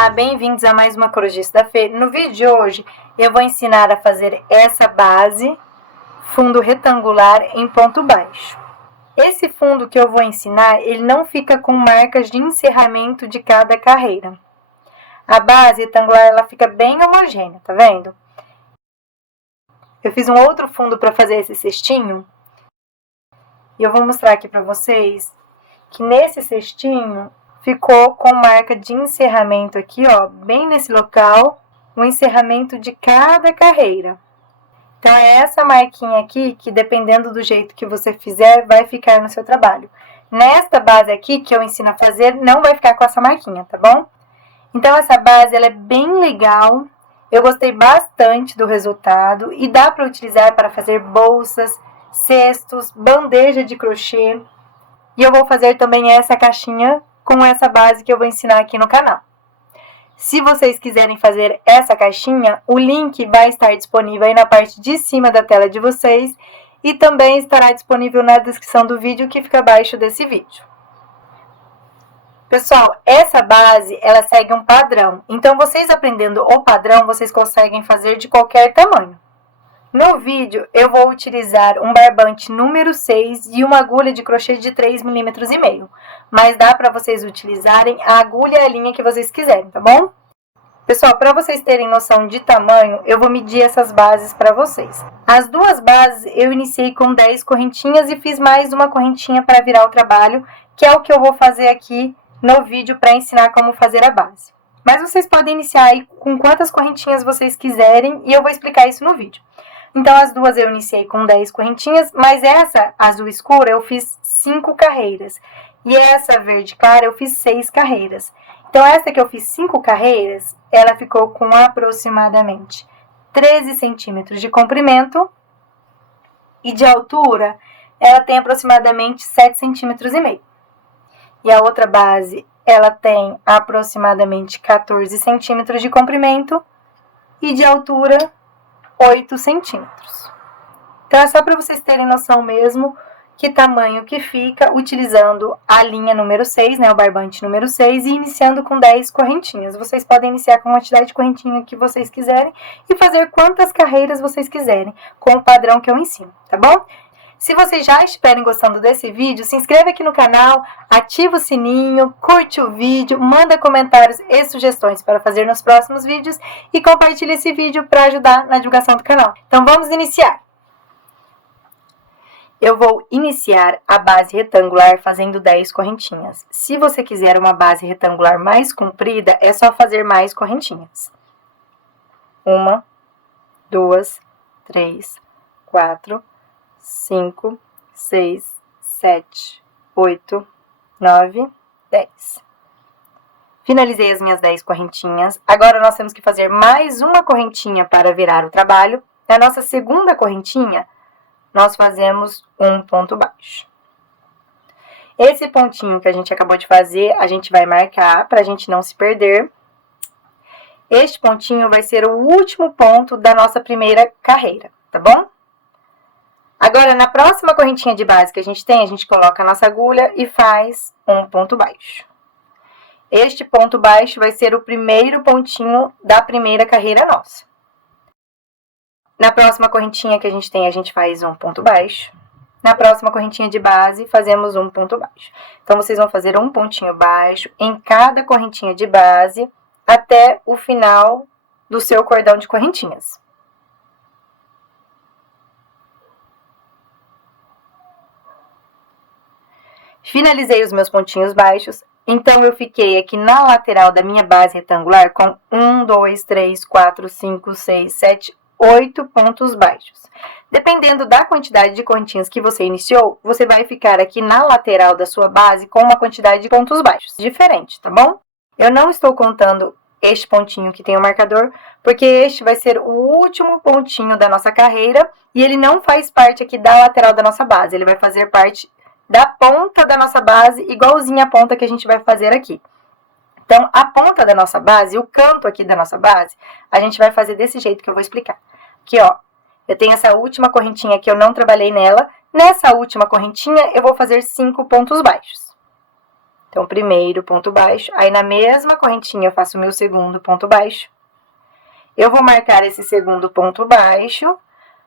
Olá, bem-vindos a mais uma Crochês da Fê. No vídeo de hoje eu vou ensinar a fazer essa base, fundo retangular em ponto baixo. Esse fundo que eu vou ensinar, ele não fica com marcas de encerramento de cada carreira. A base retangular, ela fica bem homogênea, tá vendo? Eu fiz um outro fundo para fazer esse cestinho. E eu vou mostrar aqui para vocês que nesse cestinho ficou com marca de encerramento aqui, ó, bem nesse local, o encerramento de cada carreira. Então, é essa marquinha aqui que, dependendo do jeito que você fizer, vai ficar no seu trabalho. Nesta base aqui, que eu ensino a fazer, não vai ficar com essa marquinha, tá bom? Então, essa base, ela é bem legal. Eu gostei bastante do resultado e dá para utilizar para fazer bolsas, cestos, bandeja de crochê. E eu vou fazer também essa caixinha com essa base que eu vou ensinar aqui no canal. Se vocês quiserem fazer essa caixinha, o link vai estar disponível aí na parte de cima da tela de vocês e também estará disponível na descrição do vídeo que fica abaixo desse vídeo. Pessoal, essa base, ela segue um padrão. Então, vocês aprendendo o padrão, vocês conseguem fazer de qualquer tamanho. No vídeo, eu vou utilizar um barbante número 6 e uma agulha de crochê de 3,5 mm. Mas dá para vocês utilizarem a agulha e a linha que vocês quiserem, tá bom? Pessoal, para vocês terem noção de tamanho, eu vou medir essas bases para vocês. As duas bases eu iniciei com 10 correntinhas e fiz mais uma correntinha para virar o trabalho, que é o que eu vou fazer aqui no vídeo para ensinar como fazer a base. Mas vocês podem iniciar aí com quantas correntinhas vocês quiserem e eu vou explicar isso no vídeo. Então, as duas eu iniciei com 10 correntinhas, mas essa azul escura eu fiz 5 carreiras. E essa verde clara eu fiz 6 carreiras. Então, essa que eu fiz 5 carreiras, ela ficou com aproximadamente 13 centímetros de comprimento. E de altura, ela tem aproximadamente 7,5 centímetros. E a outra base, ela tem aproximadamente 14 centímetros de comprimento. E de altura, 8 centímetros. Então, é só para vocês terem noção mesmo que tamanho que fica utilizando a linha número 6, né, o barbante número 6, e iniciando com 10 correntinhas. Vocês podem iniciar com a quantidade de correntinha que vocês quiserem e fazer quantas carreiras vocês quiserem, com o padrão que eu ensino, tá bom? Se vocês já estiverem gostando desse vídeo, se inscreve aqui no canal, ativa o sininho, curte o vídeo, manda comentários e sugestões para fazer nos próximos vídeos e compartilhe esse vídeo para ajudar na divulgação do canal. Então, vamos iniciar! Eu vou iniciar a base retangular fazendo 10 correntinhas. Se você quiser uma base retangular mais comprida, é só fazer mais correntinhas. 1, 2, 3, 4, 5, 6, 7, 8, 9, 10. Finalizei as minhas 10 correntinhas. Agora, nós temos que fazer mais uma correntinha para virar o trabalho. Na nossa segunda correntinha, nós fazemos um ponto baixo. Esse pontinho que a gente acabou de fazer, a gente vai marcar para a gente não se perder. Este pontinho vai ser o último ponto da nossa primeira carreira, tá bom? Agora, na próxima correntinha de base que a gente coloca a nossa agulha e faz um ponto baixo. Este ponto baixo vai ser o primeiro pontinho da primeira carreira nossa. Na próxima correntinha que a gente faz um ponto baixo. Na próxima correntinha de base, fazemos um ponto baixo. Então, vocês vão fazer um pontinho baixo em cada correntinha de base até o final do seu cordão de correntinhas. Finalizei os meus pontinhos baixos, então eu fiquei aqui na lateral da minha base retangular com 1, 2, 3, 4, 5, 6, 7, 8 pontos baixos. Dependendo da quantidade de correntinhas que você iniciou, você vai ficar aqui na lateral da sua base com uma quantidade de pontos baixos diferente, tá bom? Eu não estou contando este pontinho que tem o marcador, porque este vai ser o último pontinho da nossa carreira e ele não faz parte aqui da lateral da nossa base, ele vai fazer parte da ponta da nossa base, igualzinha a ponta que a gente vai fazer aqui. Então, a ponta da nossa base, o canto aqui da nossa base, a gente vai fazer desse jeito que eu vou explicar. Aqui, ó, eu tenho essa última correntinha que eu não trabalhei nela. Nessa última correntinha, eu vou fazer 5 pontos baixos. Então, primeiro ponto baixo, aí na mesma correntinha eu faço o meu segundo ponto baixo. Eu vou marcar esse segundo ponto baixo.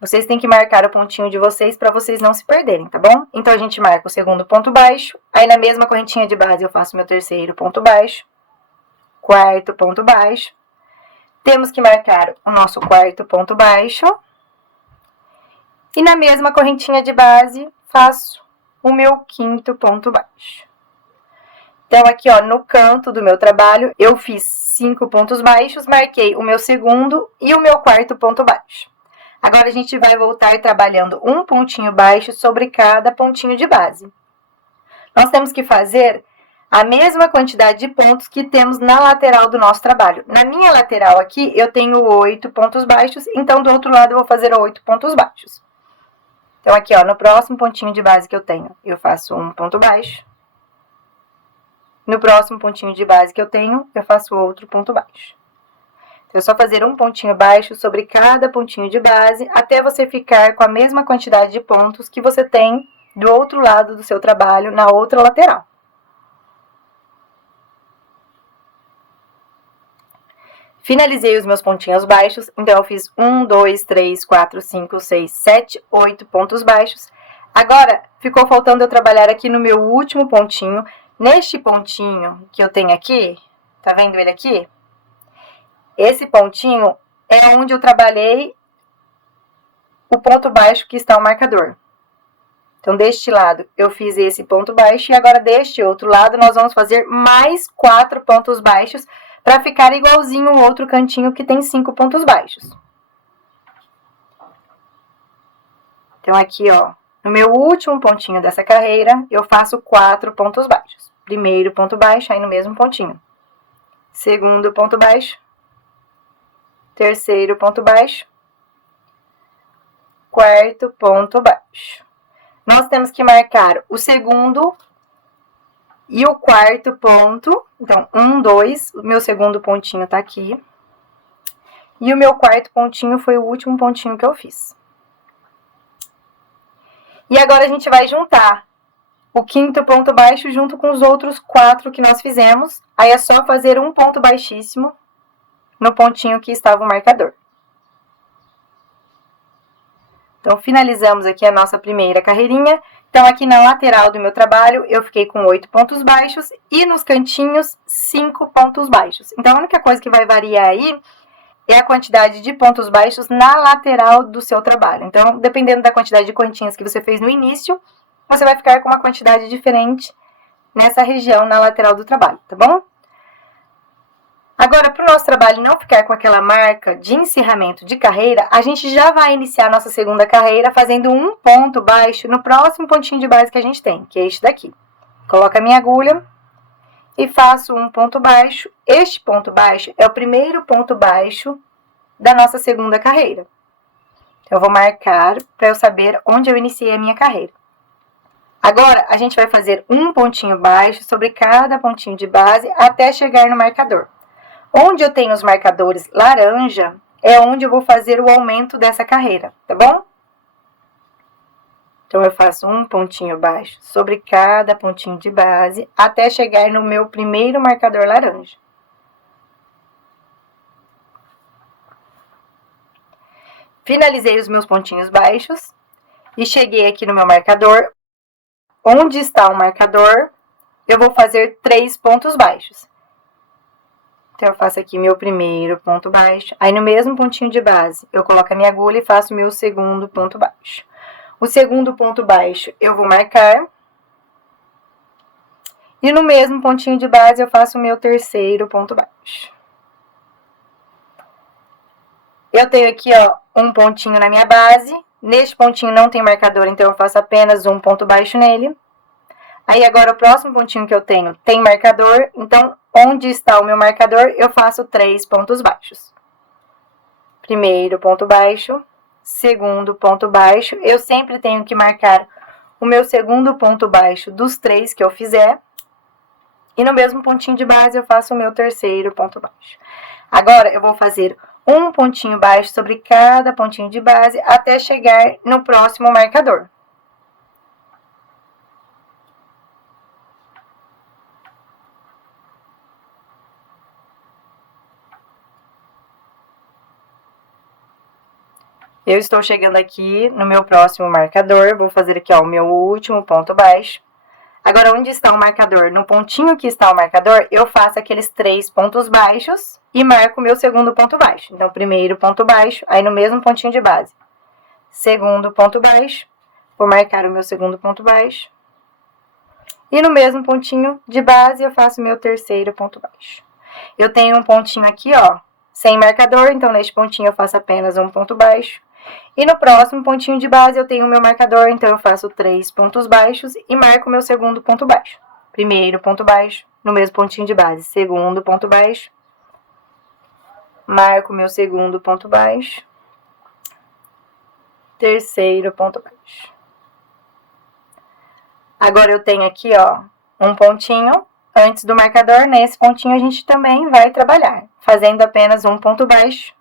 Vocês têm que marcar o pontinho de vocês para vocês não se perderem, tá bom? Então, a gente marca o segundo ponto baixo, aí na mesma correntinha de base eu faço meu terceiro ponto baixo, quarto ponto baixo. Temos que marcar o nosso quarto ponto baixo. E na mesma correntinha de base, faço o meu quinto ponto baixo. Então, aqui, ó, no canto do meu trabalho, eu fiz 5 pontos baixos, marquei o meu segundo e o meu quarto ponto baixo. Agora, a gente vai voltar trabalhando um pontinho baixo sobre cada pontinho de base. Nós temos que fazer a mesma quantidade de pontos que temos na lateral do nosso trabalho. Na minha lateral aqui, eu tenho 8 pontos baixos, então, do outro lado, eu vou fazer 8 pontos baixos. Então, aqui, ó, no próximo pontinho de base que eu tenho, eu faço um ponto baixo. No próximo pontinho de base que eu tenho, eu faço outro ponto baixo. Então, é só fazer um pontinho baixo sobre cada pontinho de base, até você ficar com a mesma quantidade de pontos que você tem do outro lado do seu trabalho, na outra lateral. Finalizei os meus pontinhos baixos, então eu fiz 1, 2, 3, 4, 5, 6, 7, 8 pontos baixos. Agora, ficou faltando eu trabalhar aqui no meu último pontinho. Neste pontinho que eu tenho aqui, tá vendo ele aqui? Esse pontinho é onde eu trabalhei o ponto baixo que está o marcador. Então, deste lado, eu fiz esse ponto baixo e agora deste outro lado, nós vamos fazer mais 4 pontos baixos para ficar igualzinho o outro cantinho que tem 5 pontos baixos. Então, aqui, ó, no meu último pontinho dessa carreira, eu faço 4 pontos baixos. Primeiro ponto baixo, aí no mesmo pontinho. Segundo ponto baixo. Terceiro ponto baixo. Quarto ponto baixo. Nós temos que marcar o segundo e o quarto ponto. Então, 1, 2, o meu segundo pontinho tá aqui. E o meu quarto pontinho foi o último pontinho que eu fiz. E agora, a gente vai juntar o quinto ponto baixo junto com os outros 4 que nós fizemos. Aí, é só fazer um ponto baixíssimo no pontinho que estava o marcador. Então, finalizamos aqui a nossa primeira carreirinha. Então, aqui na lateral do meu trabalho, eu fiquei com 8 pontos baixos e nos cantinhos, 5 pontos baixos. Então, a única coisa que vai variar aí é a quantidade de pontos baixos na lateral do seu trabalho. Então, dependendo da quantidade de continhas que você fez no início, você vai ficar com uma quantidade diferente nessa região na lateral do trabalho, tá bom? Agora, para o nosso trabalho não ficar com aquela marca de encerramento de carreira, a gente já vai iniciar a nossa segunda carreira fazendo um ponto baixo no próximo pontinho de base que a gente tem, que é este daqui. Coloco a minha agulha e faço um ponto baixo. Este ponto baixo é o primeiro ponto baixo da nossa segunda carreira. Então, eu vou marcar para eu saber onde eu iniciei a minha carreira. Agora, a gente vai fazer um pontinho baixo sobre cada pontinho de base até chegar no marcador. Onde eu tenho os marcadores laranja, é onde eu vou fazer o aumento dessa carreira, tá bom? Então, eu faço um pontinho baixo sobre cada pontinho de base, até chegar no meu primeiro marcador laranja. Finalizei os meus pontinhos baixos e cheguei aqui no meu marcador. Onde está o marcador, eu vou fazer 3 pontos baixos. Então, eu faço aqui meu primeiro ponto baixo. Aí, no mesmo pontinho de base, eu coloco a minha agulha e faço meu segundo ponto baixo. O segundo ponto baixo, eu vou marcar. E no mesmo pontinho de base, eu faço o meu terceiro ponto baixo. Eu tenho aqui, ó, um pontinho na minha base. Neste pontinho não tem marcador, então eu faço apenas um ponto baixo nele. Aí, agora, o próximo pontinho que eu tenho tem marcador, então, onde está o meu marcador, eu faço 3 pontos baixos. Primeiro ponto baixo, segundo ponto baixo. Eu sempre tenho que marcar o meu segundo ponto baixo dos 3 que eu fizer. E no mesmo pontinho de base, eu faço o meu terceiro ponto baixo. Agora, eu vou fazer um pontinho baixo sobre cada pontinho de base até chegar no próximo marcador. Eu estou chegando aqui no meu próximo marcador, vou fazer aqui, ó, o meu último ponto baixo. Agora, onde está o marcador? No pontinho que está o marcador, eu faço aqueles 3 pontos baixos e marco o meu segundo ponto baixo. Então, primeiro ponto baixo, aí no mesmo pontinho de base. Segundo ponto baixo, vou marcar o meu segundo ponto baixo. E no mesmo pontinho de base, eu faço o meu terceiro ponto baixo. Eu tenho um pontinho aqui, ó, sem marcador, então neste pontinho eu faço apenas um ponto baixo. E no próximo pontinho de base eu tenho o meu marcador, então eu faço 3 pontos baixos e marco o meu segundo ponto baixo. Primeiro ponto baixo, no mesmo pontinho de base, segundo ponto baixo. Marco o meu segundo ponto baixo. Terceiro ponto baixo. Agora eu tenho aqui, ó, um pontinho antes do marcador. Nesse pontinho a gente também vai trabalhar, fazendo apenas um ponto baixo.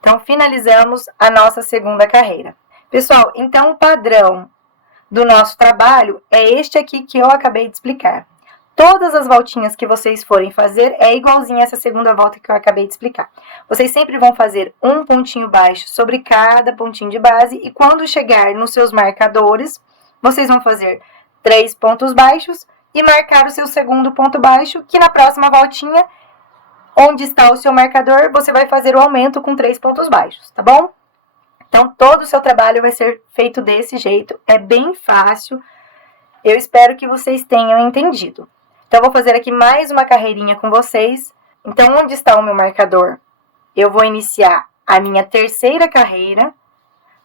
Então, finalizamos a nossa segunda carreira. Pessoal, então o padrão do nosso trabalho é este aqui que eu acabei de explicar. Todas as voltinhas que vocês forem fazer é igualzinho a essa segunda volta que eu acabei de explicar. Vocês sempre vão fazer um pontinho baixo sobre cada pontinho de base e quando chegar nos seus marcadores, vocês vão fazer 3 pontos baixos e marcar o seu segundo ponto baixo, que na próxima voltinha, onde está o seu marcador, você vai fazer o aumento com 3 pontos baixos, tá bom? Então, todo o seu trabalho vai ser feito desse jeito, é bem fácil. Eu espero que vocês tenham entendido. Então, eu vou fazer aqui mais uma carreirinha com vocês. Então, onde está o meu marcador? Eu vou iniciar a minha terceira carreira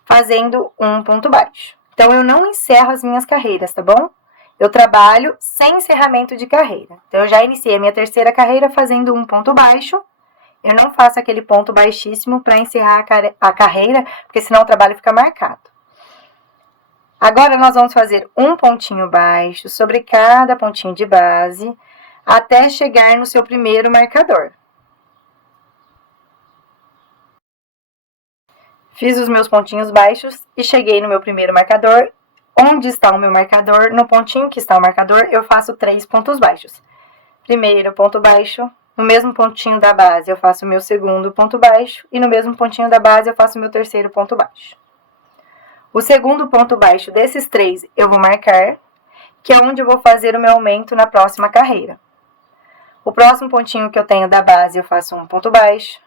fazendo um ponto baixo. Então, eu não encerro as minhas carreiras, tá bom? Eu trabalho sem encerramento de carreira. Então, eu já iniciei a minha terceira carreira fazendo um ponto baixo. Eu não faço aquele ponto baixíssimo para encerrar a carreira, porque senão o trabalho fica marcado. Agora, nós vamos fazer um pontinho baixo sobre cada pontinho de base, até chegar no seu primeiro marcador. Fiz os meus pontinhos baixos e cheguei no meu primeiro marcador. Onde está o meu marcador? No pontinho que está o marcador, eu faço 3 pontos baixos. Primeiro ponto baixo, no mesmo pontinho da base eu faço o meu segundo ponto baixo e no mesmo pontinho da base eu faço o meu terceiro ponto baixo. O segundo ponto baixo desses 3 eu vou marcar, que é onde eu vou fazer o meu aumento na próxima carreira. O próximo pontinho que eu tenho da base eu faço um ponto baixo.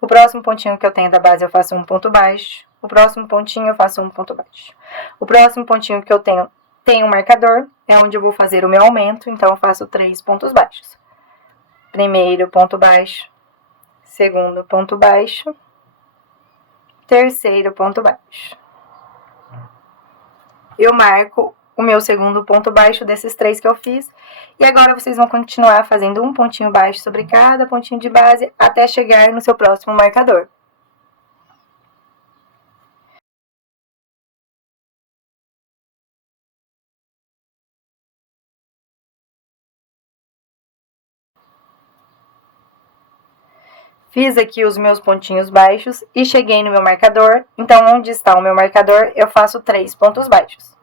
O próximo pontinho que eu tenho da base eu faço um ponto baixo. O próximo pontinho eu faço um ponto baixo. O próximo pontinho que eu tenho um marcador, é onde eu vou fazer o meu aumento, então eu faço 3 pontos baixos. Primeiro ponto baixo, segundo ponto baixo, terceiro ponto baixo. Eu marco o meu segundo ponto baixo desses 3 que eu fiz. E agora vocês vão continuar fazendo um pontinho baixo sobre cada pontinho de base até chegar no seu próximo marcador. Fiz aqui os meus pontinhos baixos e cheguei no meu marcador. Então, onde está o meu marcador, eu faço 3 pontos baixos.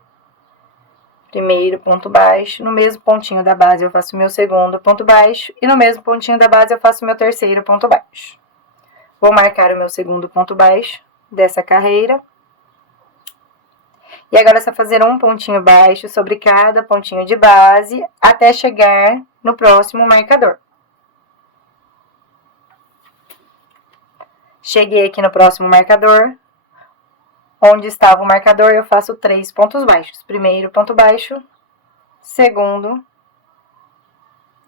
Primeiro ponto baixo, no mesmo pontinho da base eu faço o meu segundo ponto baixo e no mesmo pontinho da base eu faço o meu terceiro ponto baixo. Vou marcar o meu segundo ponto baixo dessa carreira. E agora é só fazer um pontinho baixo sobre cada pontinho de base até chegar no próximo marcador. Cheguei aqui no próximo marcador. Onde estava o marcador, eu faço 3 pontos baixos. Primeiro ponto baixo, segundo,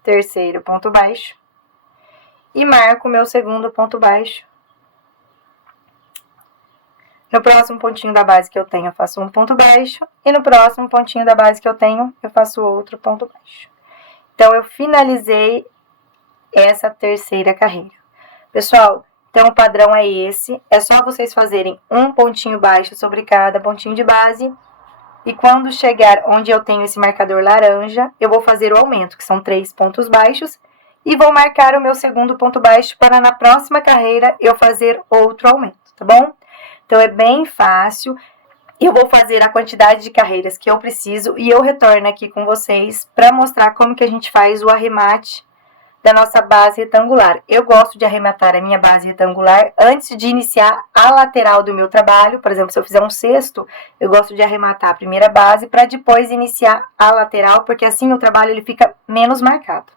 terceiro ponto baixo. E marco o meu segundo ponto baixo. No próximo pontinho da base que eu tenho, eu faço um ponto baixo. E no próximo pontinho da base que eu tenho, eu faço outro ponto baixo. Então, eu finalizei essa terceira carreira. Pessoal, então o padrão é esse. É só vocês fazerem um pontinho baixo sobre cada pontinho de base. E quando chegar onde eu tenho esse marcador laranja, eu vou fazer o aumento, que são 3 pontos baixos. E vou marcar o meu segundo ponto baixo para na próxima carreira eu fazer outro aumento, tá bom? Então, é bem fácil. Eu vou fazer a quantidade de carreiras que eu preciso e eu retorno aqui com vocês para mostrar como que a gente faz o arremate da nossa base retangular. Eu gosto de arrematar a minha base retangular antes de iniciar a lateral do meu trabalho. Por exemplo, se eu fizer um cesto, eu gosto de arrematar a primeira base para depois iniciar a lateral, porque assim o trabalho ele fica menos marcado.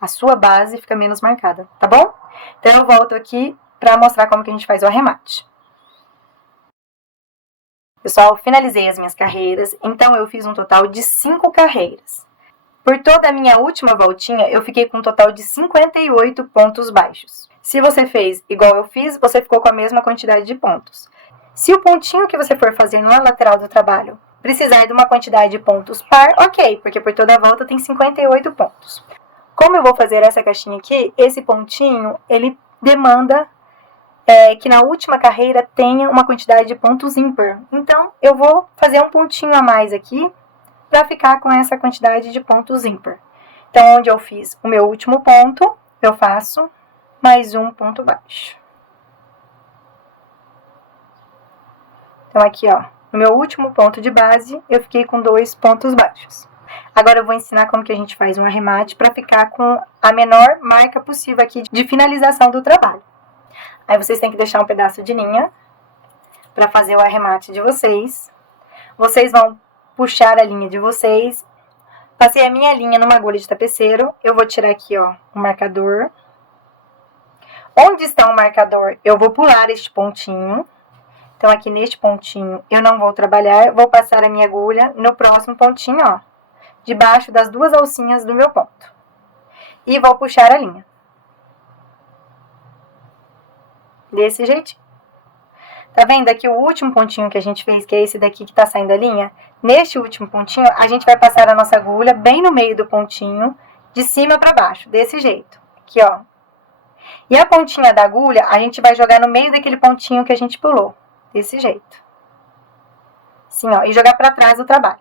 A sua base fica menos marcada, tá bom? Então eu volto aqui para mostrar como que a gente faz o arremate. Pessoal, finalizei as minhas carreiras, então eu fiz um total de 5 carreiras. Por toda a minha última voltinha, eu fiquei com um total de 58 pontos baixos. Se você fez igual eu fiz, você ficou com a mesma quantidade de pontos. Se o pontinho que você for fazer na lateral do trabalho precisar de uma quantidade de pontos par, ok, porque por toda a volta tem 58 pontos. Como eu vou fazer essa caixinha aqui, esse pontinho, ele demanda que na última carreira tenha uma quantidade de pontos ímpar. Então, eu vou fazer um pontinho a mais aqui para ficar com essa quantidade de pontos ímpar. Então, onde eu fiz o meu último ponto, eu faço mais um ponto baixo. Então, aqui, ó, no meu último ponto de base, eu fiquei com 2 pontos baixos. Agora eu vou ensinar como que a gente faz um arremate para ficar com a menor marca possível aqui de finalização do trabalho. Aí vocês têm que deixar um pedaço de linha para fazer o arremate de vocês. Vocês vão puxar a linha de vocês. Passei a minha linha numa agulha de tapeceiro. Eu vou tirar aqui, ó, o marcador. Onde está o marcador, eu vou pular este pontinho. Então, aqui neste pontinho, eu não vou trabalhar. Vou passar a minha agulha no próximo pontinho, ó, debaixo das 2 alcinhas do meu ponto. E vou puxar a linha. Desse jeitinho. Tá vendo aqui o último pontinho que a gente fez, que é esse daqui que tá saindo a linha? Neste último pontinho, a gente vai passar a nossa agulha bem no meio do pontinho, de cima pra baixo, desse jeito. Aqui, ó. E a pontinha da agulha, a gente vai jogar no meio daquele pontinho que a gente pulou. Desse jeito. Assim, ó. E jogar pra trás do trabalho.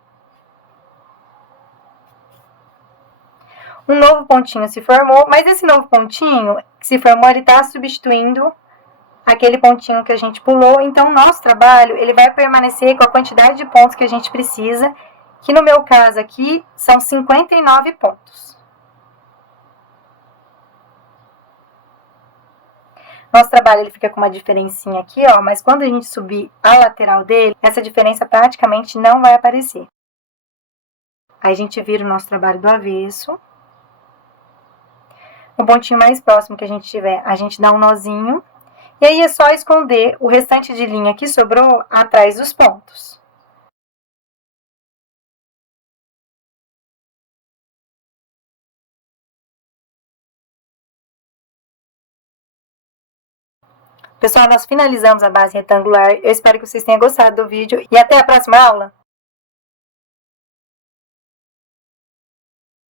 Um novo pontinho se formou, mas esse novo pontinho que se formou, ele tá substituindo aquele pontinho que a gente pulou. Então, o nosso trabalho, ele vai permanecer com a quantidade de pontos que a gente precisa, que no meu caso aqui, são 59 pontos. Nosso trabalho, ele fica com uma diferencinha aqui, ó, mas quando a gente subir a lateral dele, essa diferença praticamente não vai aparecer. Aí, a gente vira o nosso trabalho do avesso. No pontinho mais próximo que a gente tiver, a gente dá um nozinho. E aí é só esconder o restante de linha que sobrou atrás dos pontos. Pessoal, nós finalizamos a base retangular. Eu espero que vocês tenham gostado do vídeo e até a próxima aula!